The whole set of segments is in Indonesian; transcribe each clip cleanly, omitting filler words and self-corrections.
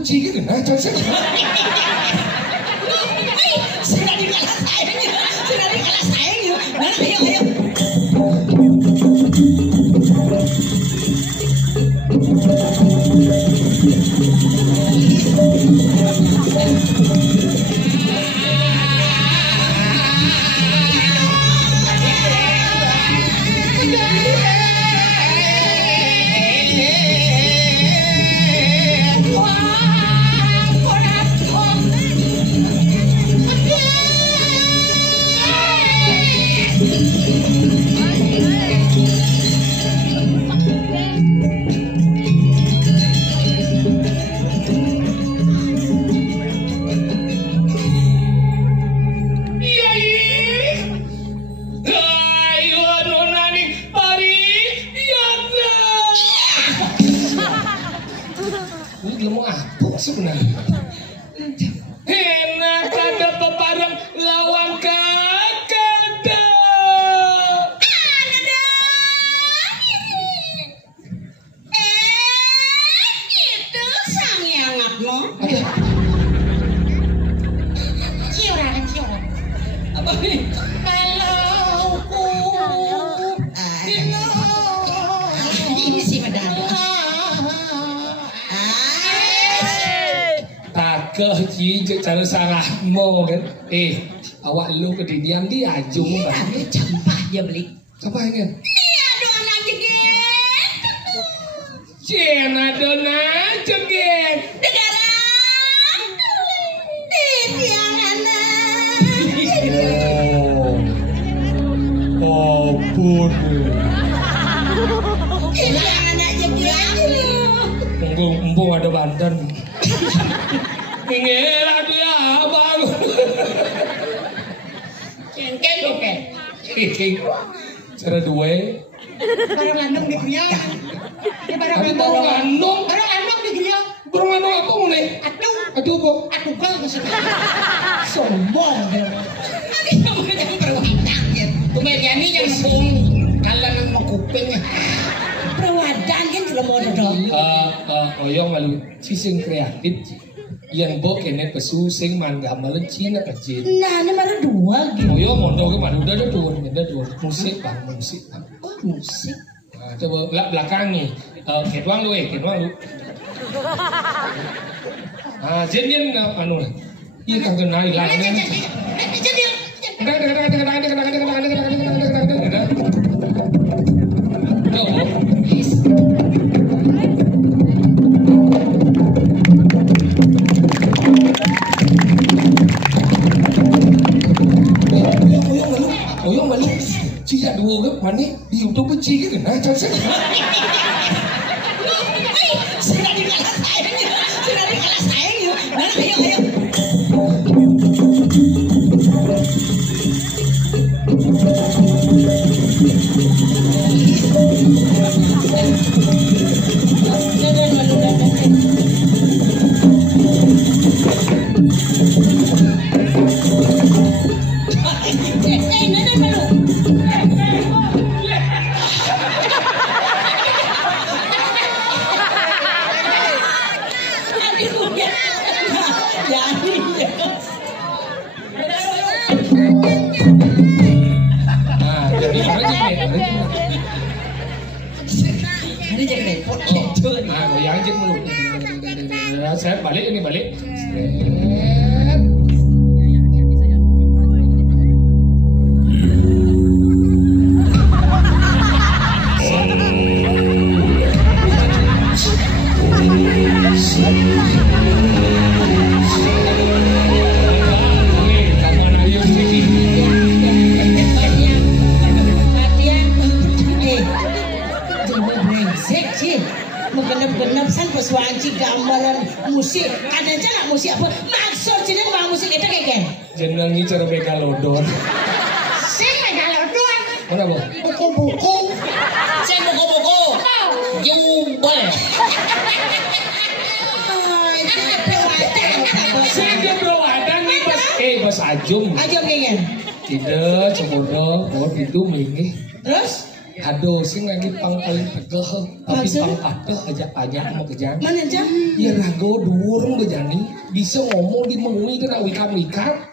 beci gitu nah cocok. Sudah dikalah saya gitu. Mana ayo. Sebenarnya enak ada peparang lawan kakanda Itu sang yangatmu Cioran apa nih melauku ini sih medali Cincin cara sarahmu kan awak lu ke diam di ajung kan campah dia beli apa ini iya dona jeget cina dona jeget negara tiang anak pun tiang anak jeget embung ada Banten ngira dia abang cengkeh oke cara dua barang landung di kriya di barang landung di kriya barang landung apa mau nih aduh kok aku kan sombong tadi kamu yang berwadah ya tumediani yang ngebung kalian mau kupingnya perwadan kan sudah mau dong oyong lalu sising kreatif yang bok kene pesu sing mangga malen Cina kecil. Nah, ini baru dua gitu. Oh iya mondo ke mana udah ada dua musik bang musik. Oh musik. Nah, coba belakang nih, ketwang lu ketwang lu. Ah jadian anu, iya kan kenal lah. Mana di YouTube beci gitu nah cocok. Sudah dikalah saya gitu. Mana ayo. Saya balik ini balik. Musik, ada cara musik apa? Maksud jadi bang musik itu kayak gini. Jeneng ini cara megalodon. Saya megalodon. Mana bu? Buku-buku. Saya buku-buku. Jubel. Saya berwadah nih pas pas ajum. Ajum kayak gini. Tidak, comodo, itu minggu. Terus? Aduh, sing lagi paling tegeh, tapi pang pateh aja banyak mau kejang. Mana aja? Ya rago durung bejani, bisa ngomong di mengui kan wika-wika.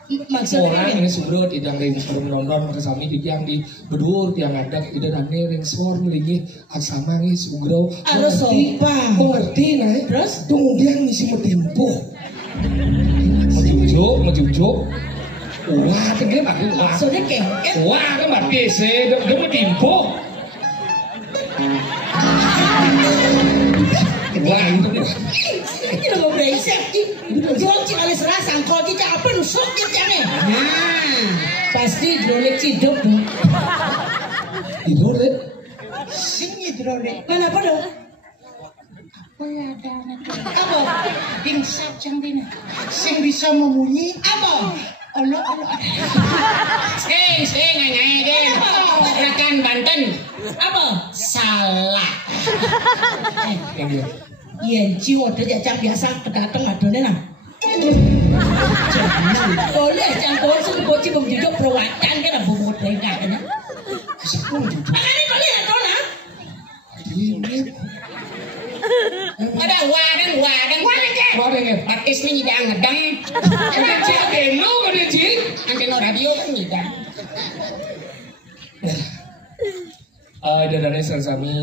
Orang ini sudah tidak ring sebelum nonton kesami di yang di bedur yang ada tidak ada ring suar meligi aksama nih sugro. Harus sopan. Mengerti nah? Terus kemudian ngisi metimpuh. Mejujuk. Wah, kan bạc wah. Maksudnya kengket. Wah, kan bạc DC, dia metimpuh. Wah, itu dia. Ini udah mau berisik. Jual cik alis rasa, angkol kita apa nusuk kita nih. Pasti hidrolik hidup dong. Hidrolik? Sing hidrolik. Mana apa dong? Apa? Pingsat yang dina. Sing bisa memunyi. Apa? Allah. Sing nyanyi rekan Banten. Apa? Salah. Yen jiwa dia jam biasa kedatang adone nah. Boleh jangan bosan bocil memjujuk perwatan kan bumut mereka kan. Makanya boleh ya Dona. Ada wadang. Batis ni ngedang. Ada cik adeno, ada cik. Antena radio kan ngedang. Dadane sami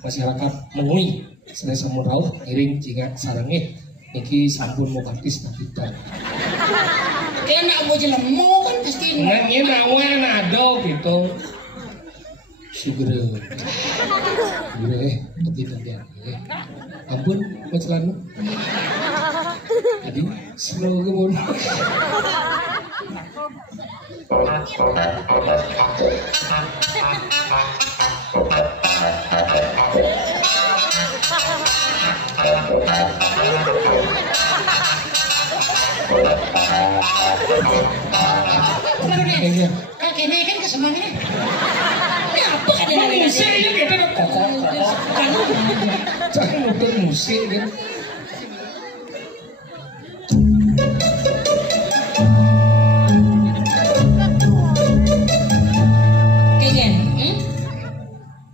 masyarakat mengui sedaya sampun rawuh ngiring jingat sarengih niki sampun mau baptis kita. Kena mau jelemu kan pasti. Nanya nawan ada gitu. Segera tapi nanti ampun macelanu. Jadi slow kebun. Kakek kan kesemangatnya. Ini apa kan ini? Musik ya kita ada kokok. Jangan nonton musik kan.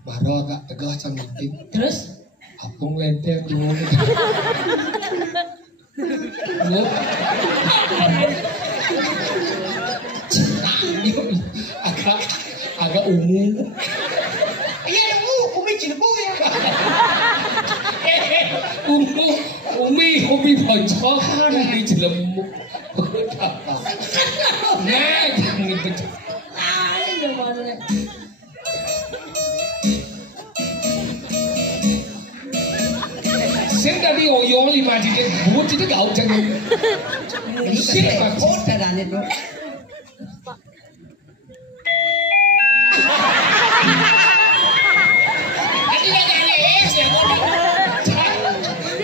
Baru agak tegah cantik. Terus? Apung lenter dulu. Agak umum. Iya, umi cilemu ya. Umi bocor, umi jelemu. Nah, gitu. Ini mana? Sen tadi oyong 5 jidik, buat jidik gak ujang. Musik kota dan itu.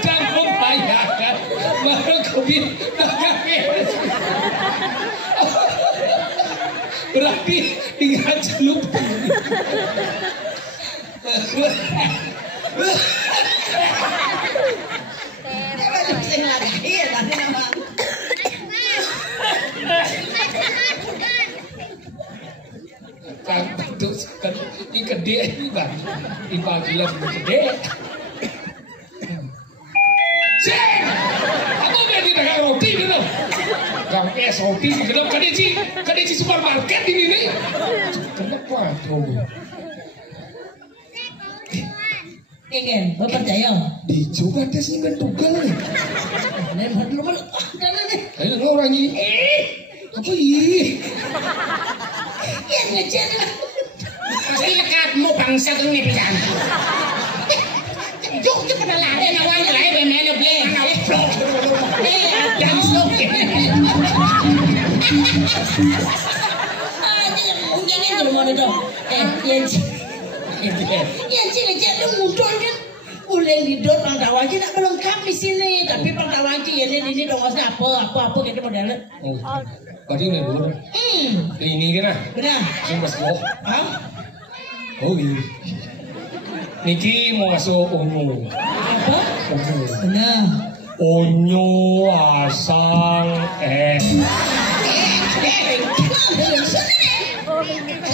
Jangan bayangkan, baru covid berarti tinggal celup. Kan ini gede ini bang, di panggilan gede. Cek, aku berarti dagang roti gitu. Gang es roti gitu. Kadeci supermarket ini nih. Kenapa tuh? Kengen, bapak percaya? Di juga tes ini kan tugal nih. Nen dulu malu. Ayo nggak orang ini. Apa ini? Yang ngejar. Pasti lekatmu bangsa tuh nih bilang. Juk pada lari nawang lari benar benar yang slow. Mungkin ini dulu mau dong. Yang ngejar tuh muncul kan. Uleng di dor Pangdawanci tak lengkap di sini, tapi Pangdawanci ya ini dong apa gitu modelnya. Berarti udah dulu. Ini kan? Benar. Saya masuk. Hah? Oh iya. Niki mau masuk onyo. Apa? Onyo. Benar. Onyo asang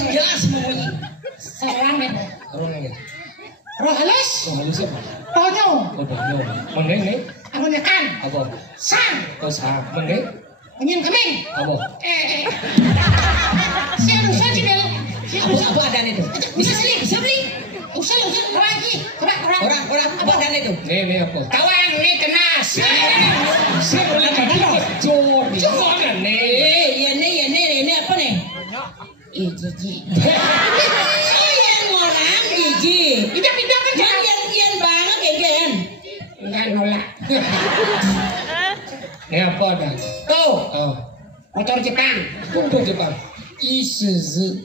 Jelas semuanya. Sarang ya. Orang ya. Roh halus. Oh, halus apa? Tonyo. Oh, donyo. Meneng nih. Anu nyekan. Apa? Sang. Oh, sah. Meneng. Menyin keming. Apa? Saya usul cibel. Apa ada itu? Bisa beli. Usul lagi. Orang apa ada itu? Nih apa? Kawan nih kenas. Saya boleh kata betul. Jangan nih. Ya nih apa nih? Iji. Oh yang orang iji. Pindah kan Yang banget kan? enggak nolak. Nih apa dah? Tuh, Oh, motor Jepang. untuk Jepang. Isuzu.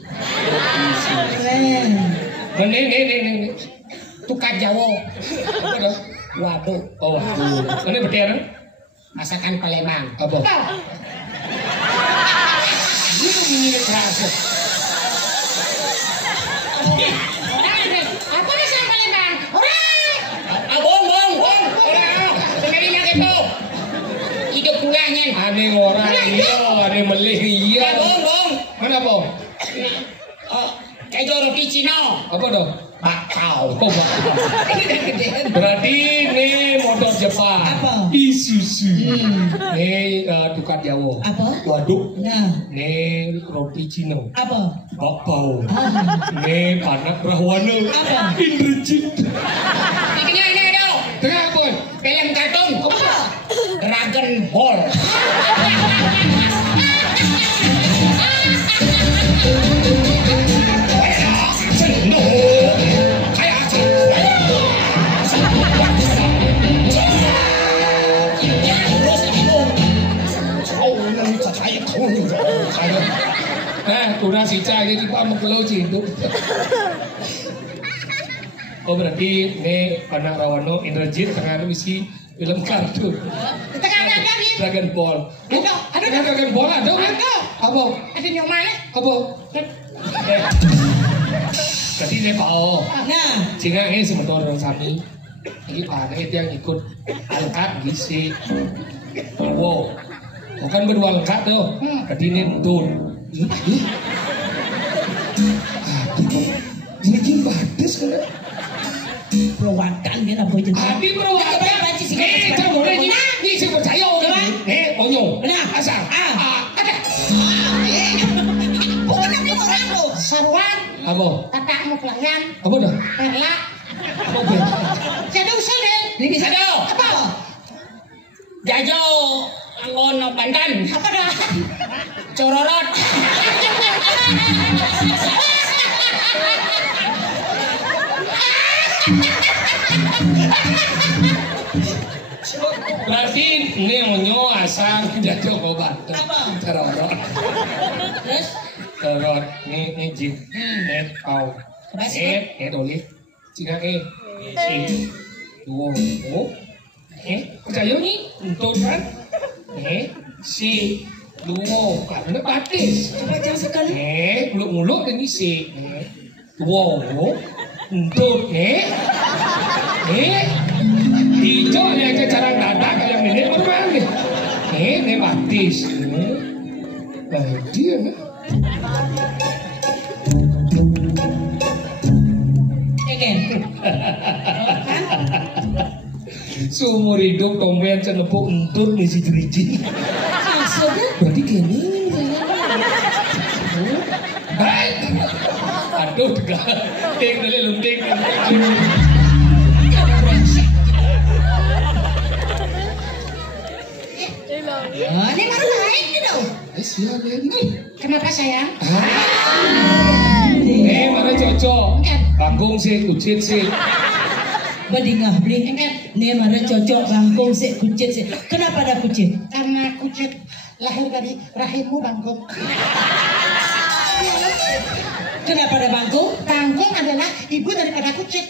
Keren. Nih. Tukar Jawa. Apa dah? Waduh, Oh, waduh. Ini bertiara? masakan Palembang. Apa? Ini minyak keras. Apa nih sama Palembang? Orang. Bong. Sebenarnya gitu. Hidup kurangnya. Aneh orang iya, aneh melih iya. Bong. Mana apa? Kayak roti Cina. Apa dah? Bakau. Oh, berarti ini motor Jepang. Apa? Isuzu. Ini Dukat Jawa. Apa? Waduk. Nah, Ini roti Cina. apa? Bakpao. Ini panak Rahwana. Apa? Indrajit. Ini dong. Tengah apa? Film kartun. Apa? Dragon Ball. Udah si cah jadi pak mengkelau cintu. Oh berarti ini panak Rahwana Indrajit tengah isi film kartun. Tengah ada nih. Dragon Ball. Ada Dragon Ball ada kan? Apa? Ada nyoman. Apa? Jadi ini Pak. Nah, Cina ini sebentar orang sami. Ini Pak itu yang ikut angkat gisi. Wow. Bukan berdua angkat tuh. Jadi ini entun. Ini gimana sih? perawakan kan apa itu? Abi perawakan. Jangan boleh ni si percaya orang. Onyo. Benar. Asal. Ada. Bukan aku orang lo. Sarwan, Apa? kakakmu pelayan, Apa dah? perla. Apa dah? Jadi usul deh. Ini sado. Apa? Jajo angon Banten. Apa dah? Cororot. Berarti ini onyo asal jatuh obat. Apa? Terorot. Terus Terorot. Ini jin. Pau. Dolih. Cina si. Dua. Percaya ni untuk kan? Si. Dua. Karena batis. coba jangan sekali. Muluk-muluk dan isi. Dua. Untuk. Hijau ni aja cara dadak kayak ini bermain ni. Ini batis. Dia ni. Egen. Seumur hidup tomben cenepuk entur ni si jeriji. Maksudnya? Berarti gini. Baik. Aduh, ting tadi lunting. Ini baru naik ni tau. Siapa lagi? Kenapa sayang? Mana cocok? Bangkung sih, kucit sih. Badingah beli. Ini mana cocok bangkong sih kucit sih. Kenapa ada kucit? Karena kucit lahir dari rahimmu bangkung. Kenapa ada bangkung? Bangkung adalah ibu daripada kucit.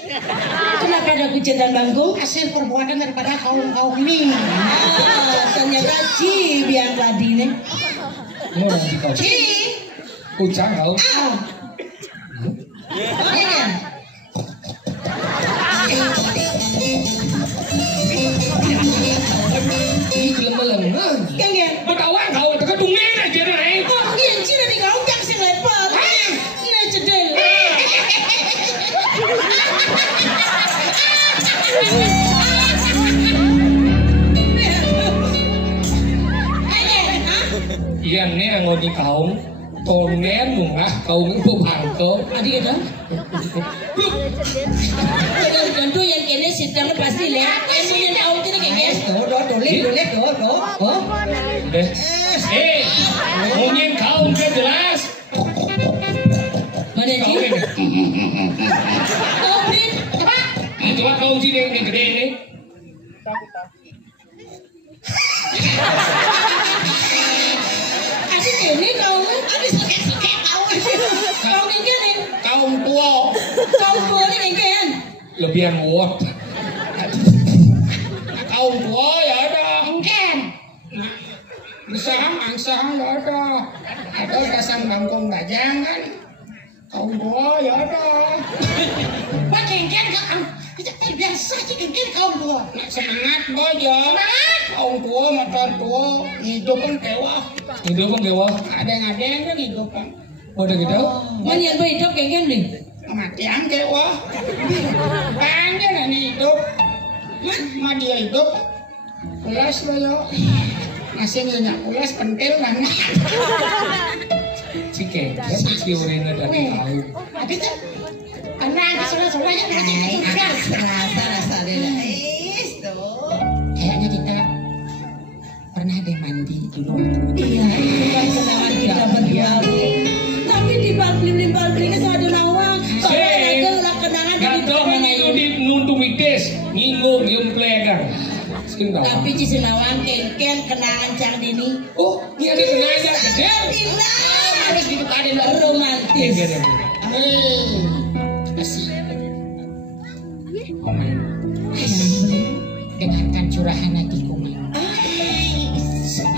Kenapa ada kucit dan bangkung? Hasil perbuatan daripada kaum ini. Ternyata Ci biang tadi nih. Mau nanti kau. Ci. Kucang kau. Ini kelemahan. Kengen. Berkawan kau, tekan dungeng aja naik. Kok Ci dari kau jangan sih lepot. Ini cedel. nih angoni kaum tonen mungah kaum itu bangko. Adik ada? Tentu yang kini sidang pasti lihat. Ini yang kaum kini kayak mungkin kaum ke jelas. Mana sih? Itu lah kaum sini yang gede ini. Adik ini kaum, adik sakit kaum. Kaum ini nih. Kaum tua. Kaum tua ini kan? Lebihan wot. Kaum tua ya ada. Engken. Ansang ya ada. Ada kasang bangkong gajang kan. Kaum tua ya ada. Wah engken kan. Biasa sih engken kaum tua. Semangat bojo. Semangat. Kaum tua motor tua. Hidup kan kewah. Hidup kan kewah. Ada yang kan hidup kan. Oh udah gitu. Mana yang hidup kayak nih? Kematian kewah. Panjang nih hidup. Ma dia hidup. Ulas lo yo. Masih nyenyak ulas pentil kan. Cike, si urina dari tahu. Habis itu anak solah-solahnya Rasa deh. kayaknya kita pernah deh mandi dulu. Iya, bukan kenangan kita berdua. Tapi di balik-baliknya saya ada nawang. Soalnya lah kenangan dari Gantung itu di nuntung mites, nginggung yung plegar. tapi di Senawang ken kenangan cang dini. Oh, ini ada sengaja gede. Harus gitu ada romantis. Kasih. Komang. Dengarkan curahan hatiku, Mang.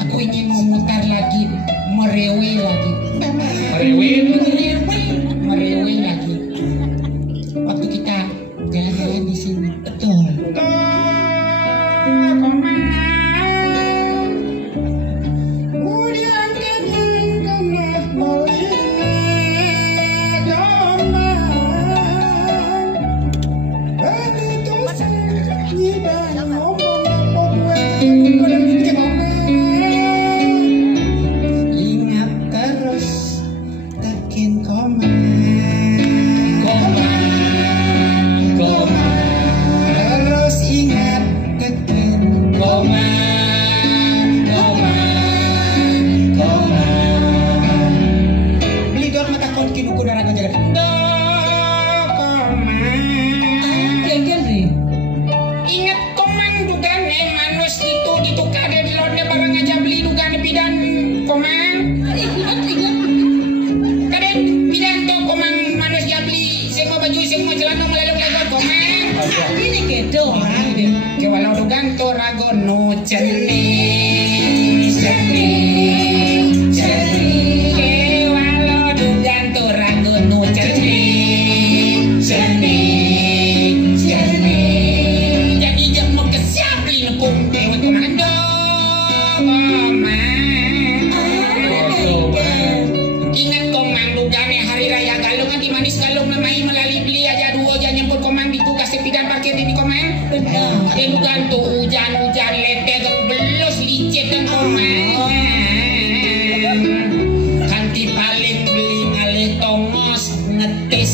Aku ingin memutar lagi, merewe lagi. Merewe lagi. Waktu kita jalan-jalan di sini. Betul. Ingat terus tekin terus ingat tekin beli dot mata konki buku darah jaga Ken nih. ingat komang dugaan manus itu ditukar di londe barang aja beli dugaan pidan komang Ingat. kadang pidan tuh komang manus ya beli semua baju semua celana melalui lewat komang Ini kedo. ke walau dugaan tuh rago no ceni ke walau dugaan tuh rago no ceni jadi jam mau ke siap beli nepung lewat komando ingat komang dugane hari raya galung kan di manis galung namai melalui beli aja dua aja nyemput komang ditugas sepidan parkir di komang Benar. dia dugaan tuh hujan-hujan leteh belus licin kan komang kanti paling beli ngalih tongos ngetis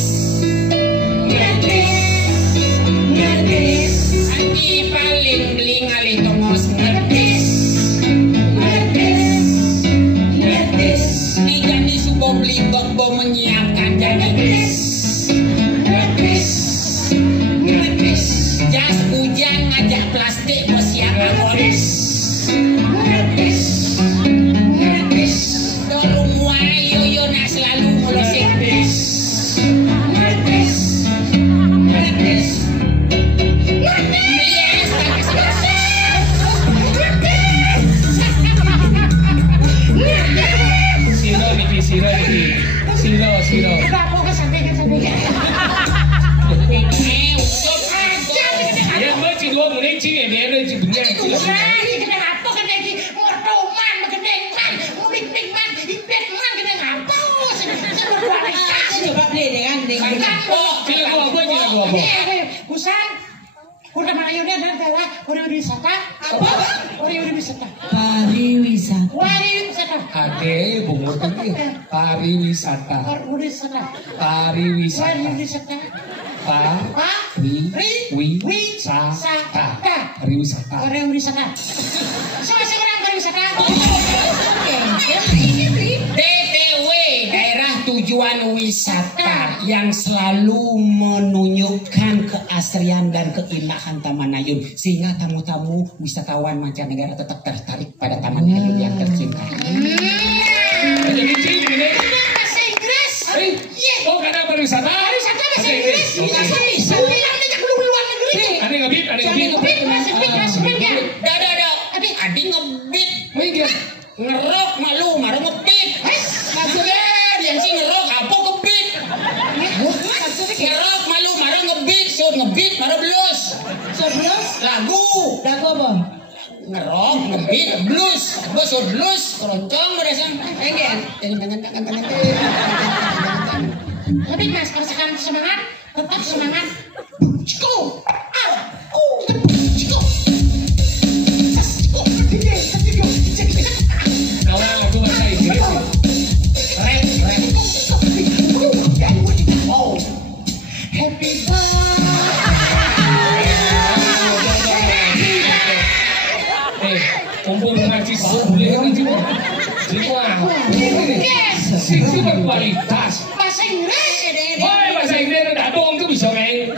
kanti paling beli ngalih tongos ngetis ni jadi subuh beli bok menyiapkan jadi jas hujan ngajak plastik mau siap agonis dorong wayo yo nak selalu ngolosik Siro. kenapa kesampaikan Ya macam dua mulai cini dia ada dunia itu. kenapa kena di mortoman kedengan mubik-bikman ibetman kena ngapa Coba beli dengan Oh, cina dua apa? Busan udah mana yaudah dan wisata apa? Wisata. pariwisata. Wariwisata. Ade bungut ini pariwisata. Pariwisata. Pariwisata. Pariwisata. Pariwisata. Pariwisata. Sama sekarang pariwisata. DTW, daerah tujuan wisata yang selalu menunjukkan keasrian dan keindahan Taman Ayun sehingga tamu-tamu wisatawan mancanegara tetap tertarik pada Taman Ayun yang tercinta. Jadi ini Bahasa Inggris. oh karena pariwisata. Pariwisata bahasa Inggris. Bahasa bisa. Yang banyak luar negeri. Ada ngebit, ada ngebit. Adi ngebit. Mungkin Ngerok malu, marah ngebit. Maksudnya yang sih ngerok apa ngebit? Ngerok malu, marah ngebit, sud ngebit, marah blues. Blues. Lagu apa? ngerok, ngebit, blues, sud blues, keroncong beresan. Enggak, tangan. Tapi mas, kalau sekarang semangat, tetap semangat. Ciko. Nah, aku bahasa Inggris. Rap. Happy birthday. Mumpung ngaji boleh ngaji. Jadi sisi berkualitas. Bahasa Inggris. Oh, bahasa Inggris ada dong tuh bisa main.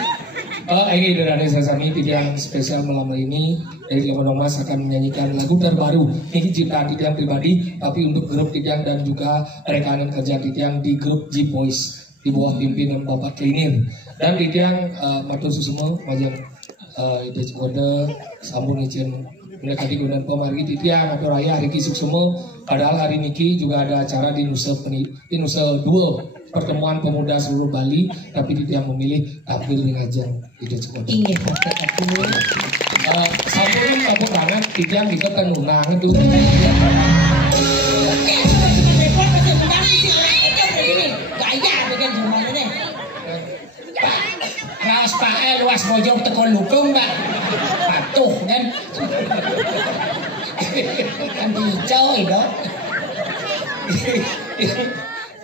Ini dari Sasami yang spesial malam ini dari Lebanon Mas akan menyanyikan lagu terbaru. Ini ciptaan Tidiang pribadi, tapi untuk grup Tidiang dan juga rekanan kerja Tidiang di grup G Boys di bawah pimpinan Bapak Klinir. Dan Tidiang matur susumo majang ide kode sambung izin mereka digunakan pemargi Tidiang atau Raya Riki Suksumo. Padahal hari niki juga ada acara di Nusa 2 pertemuan pemuda seluruh Bali, tapi dia memilih tampil di ngajang ide sekolah. Iya, aku. Sampun kapok tangan, Tidiang di kota nunang itu. Raos pae luas bojong teko lukung, Mbak. Patuh kan. Kan hijau itu.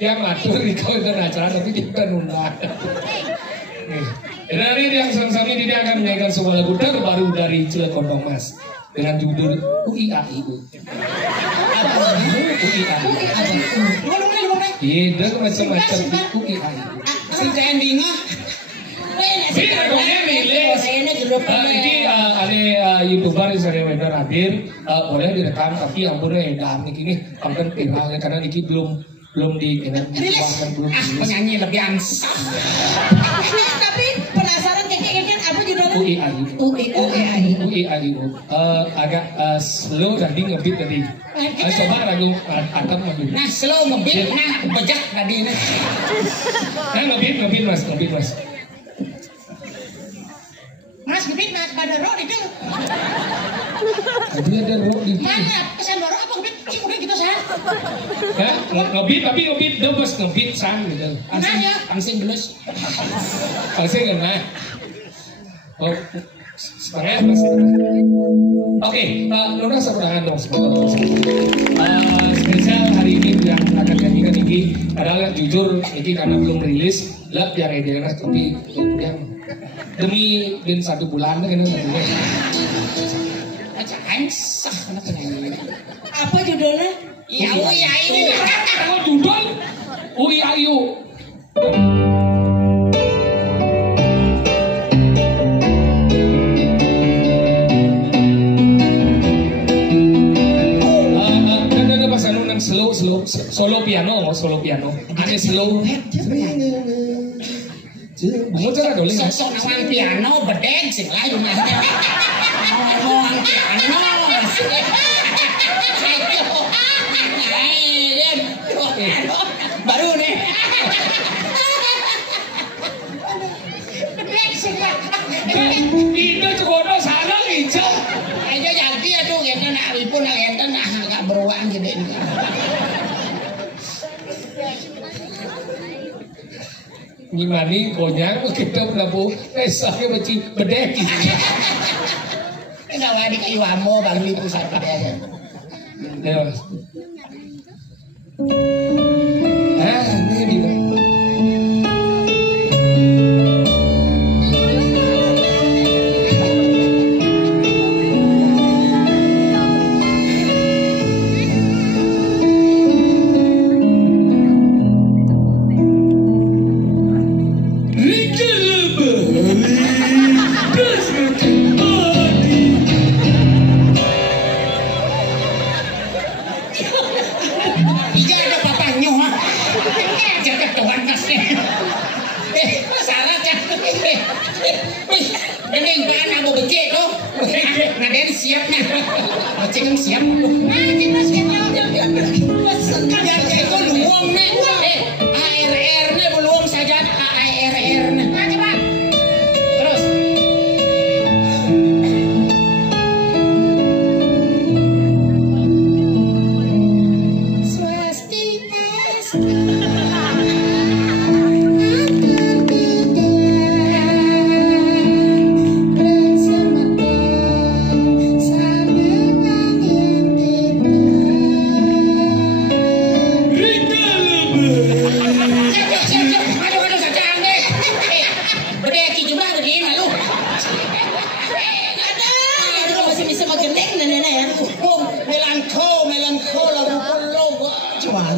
Yang ngatur di kawasan acara tapi dia bukan undang. Dari yang sama-sama dia akan menyanyikan sebuah lagu terbaru dari Cilekontong Mas dengan judul UIAIU. UIAIU. Iya, macam-macam UIAIU. Sing endingnya. Ini ada YouTuber yang saya webinar hadir, boleh direkam tapi ampun edan ini konten viral karena Niki belum di penyanyi lebih ansam. Tapi penasaran kayaknya apa judulnya? UIAIU. Agak slow tadi ngebit tadi. Coba lagu Atam ngebit. Nah slow ngebit, nah bejak tadi. Nah ngebit mas. Mas ngebit mas pada roh itu. Tadi ada roh di. Mana pesan baru apa ngebit? Cik udah gitu sah. Ya ngebit tapi ngebit dobes ngebit san gitu. Angsing belus. Angsing kena. Oh, semangat mas. Oke, Luna seberangan dong sebentar. Spesial hari ini yang akan nyanyikan ini padahal jujur ini karena belum rilis lah yang idealnya tapi yang demi bin 1 bulan kan satunya. Aja ansah kena penyanyi. Apa judulnya? Ya ini. Kalau judul UIAIU. Solo piano, ada slow. Bungut cara doli. Sok nawang piano bedeg sing layu mah. Nawang piano. Baru nih. Bedeg sing lah. Itu coba sana hijau. Aja jadi aduh kita nak ipun nak enten nak agak beruang gede ini. Gimana konyang kita berlaku saya beci bedek gitu. Kenapa di kayu amo bang di pusat bedek. Ya. Ini dia. Iya ada papanya ha. Jaga Tuhan kasih. Salah kan. Mending bahan aku becek tu. Naden siap na. Becek kan siap. Kita siap kan jaga itu luang na. ARR na beluang saja ARR na. Coba. Terus.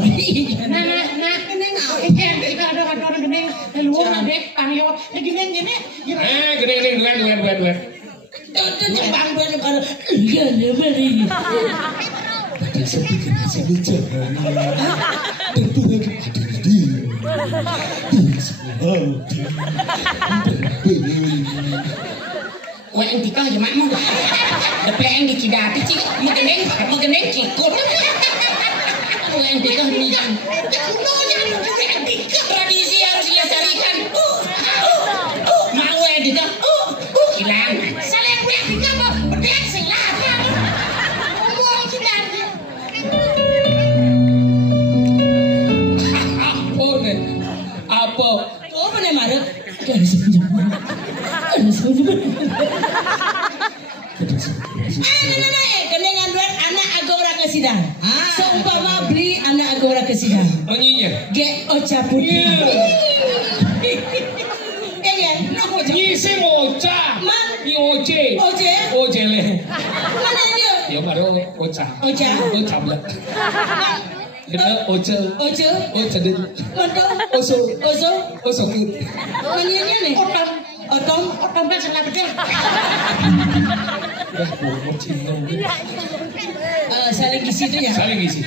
Gede. Wah, yang tika aja mak mau. Deplek yang dikidati cik, mau gendeng cikut. Wah, yang tika ini kan. Tradisi harus dilestarikan. Mau yang tika, hilang. Salah yang tika mau berdek selatan. Ngomong sudah. Apa? Oh, mana marah? Ada sebenarnya. Kenangan duit anak agora ke sidang. Seumpama beli anak agora ke sidang. Menyinya. Ge oca putih. Iya, Ni si oca. Ni oce. Oce? Oce le. Mana dia? Ya baru oca. Oca. Oca belak. Kita oca. Oce? Oca deh. Mantap. Oso. Ozo? Oso kit. Manianya nih? Otom kan salah betul. Dah mau cinta. Saling isi itu ya? Saling isi.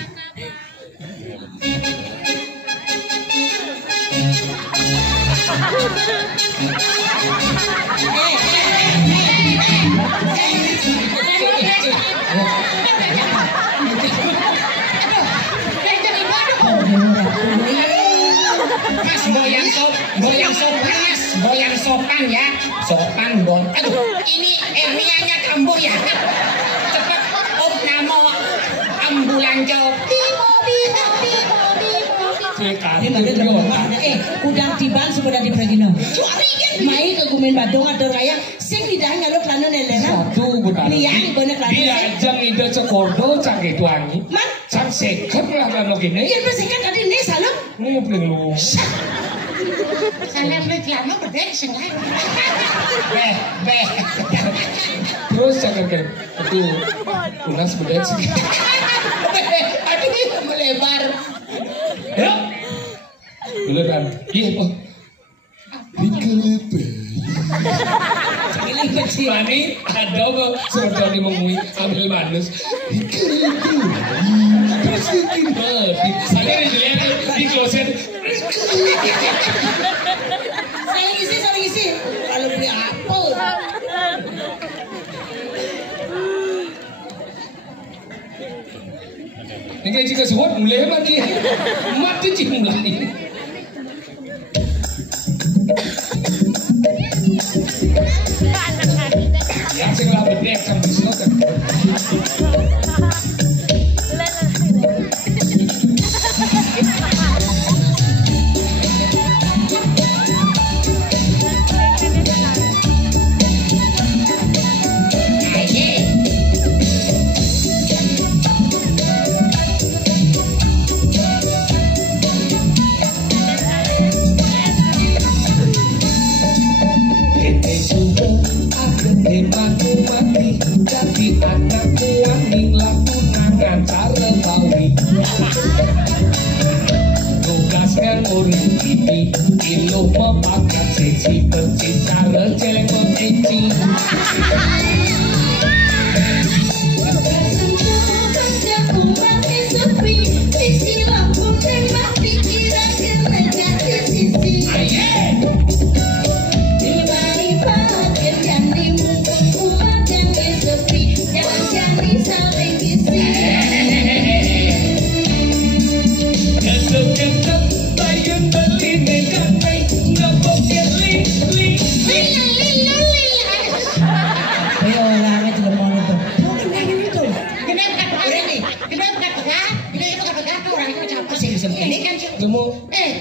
Mas boyang sopan ya, sopan bon. Aduh, ini Ernianya kambuh ya. Cepat om namo ambulan job. Ini mana mana? Udang tiban sudah dipergino. Cuari kan? Mai ke gumen badong atau raya, sing tidak ngaluk lanu nelena. Satu bukan. Liang bener lanu. Dia jang ide cekordo cangke tuangi. Man? Cang seket lah lanu gini. Iya bersihkan tadi nih salam. Ngumpulin lu. Salam lagi lanu berdek sengai. Beh. Terus cangke ke itu unas bedek sih. Aduh ini melebar. Ya. Beneran. Iya pak. Dikelepe. Ini kecil. Mani ada kok sudah dimengui ambil manus. Terus ditinggal. Saya dilihat di kloset. Saling isi. Kalau beli apa? Ini kayak jika sebut mulai lagi. Mati cik mulai. Ya sing lah bedek kan bisa kan. urip iki iluh mepakat siji percinta celeng meneci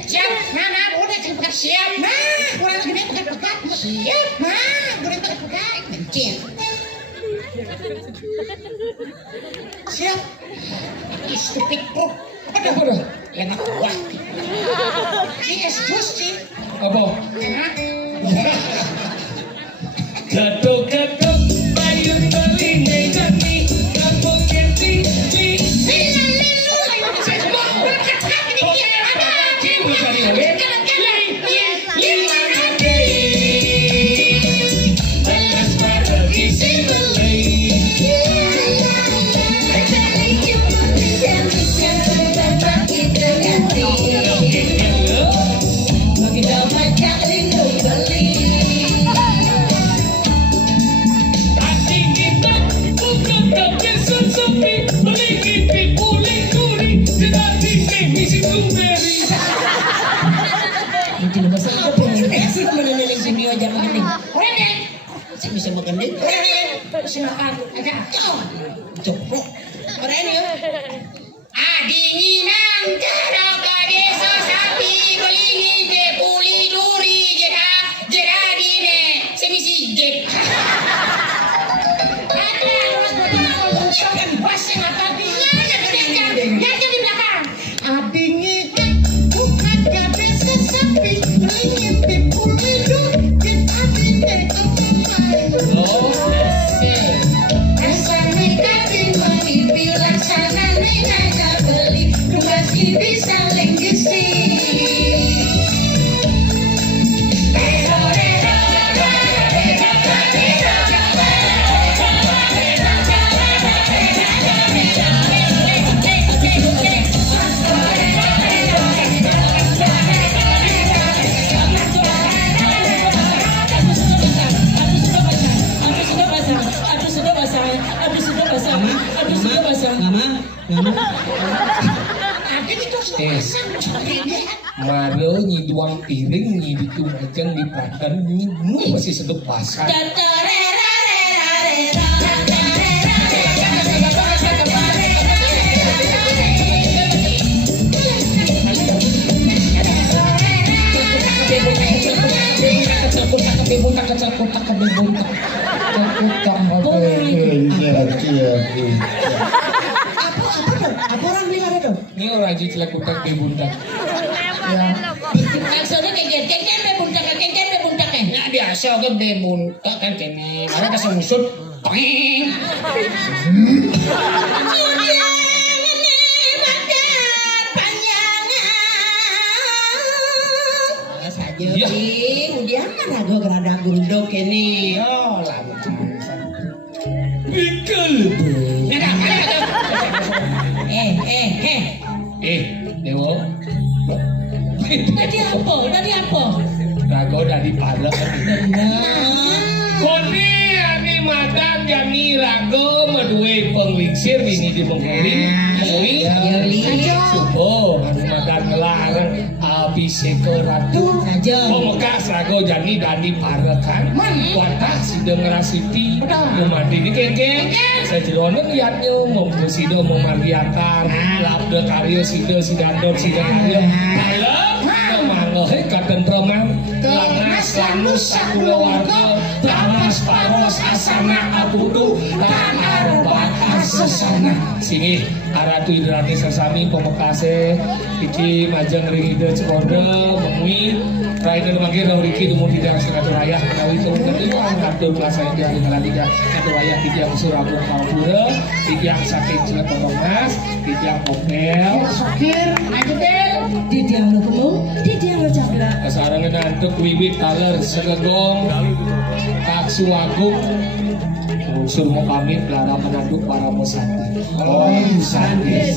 siap, mana udah cepat siap, nah, kurang gede pekat-pekat, siap, nah, udah pekat-pekat, mencet, siap, stupid bro, apa enak buah, es jus sih, apa? Gaduh-gaduh, payung telinga kami, kampung kenti, bisa mengending, silakan aja, coprok, orang ini, adinginan cara kadeso sapi belingi de puli duri jeda dine semisi jet. Ada harus bagaimana usahakan basing atau dingin yang jadi belakang. Adingi bukan kadeso sapi belingi de puli duri jeda dine. Oh, asal kating mimpi laksana nena beli rumah sini saling gisi. Maro nyiduang piring nyidikum ajeng dipakan nyidu masih sedep basah. Apa orang bilang itu? Ini orang aja celak kutak bebuntak. Maksudnya kengken bebuntak Nah biasa ke bebuntak kan kene. Karena kasih musut. saja udah rago gerada gundok ini. Yo lah. Pikal. Dewo. Tadi apa? Rago dari pada. Benar. Koni ani madam jani rago medue penglingsir ini di mengkuring. Subo madam ngelarang habis ke ratu. Pemekas rago jani dani parekan. Watah sideng ngerasiti. Mumandi ini kengkeng. Sejeronen liatnya ngomong sido memargiakan. Labda karyo sido sidandor sidang karyo. Mangohe katentraman langas lanus sakulawarga tamas paros asana abudu dan arbat asesana sini aratu hidrati sesami pemekase iki majeng ringide cekonde mengui raiden manggil riki dumur tidak sengaja rayah menawi kemudian ngatur kelas saya dari ngaladiga ngatur rayah tidiang surabung kalpura tidiang sakit jelek pemengas tidiang popel Sokir, ayo del, tidiang lukemu, Kasarangan nantuk wiwit taler segegong Kak Suwagung unsur mau pamit lara menaduk para musati. Oh, musati.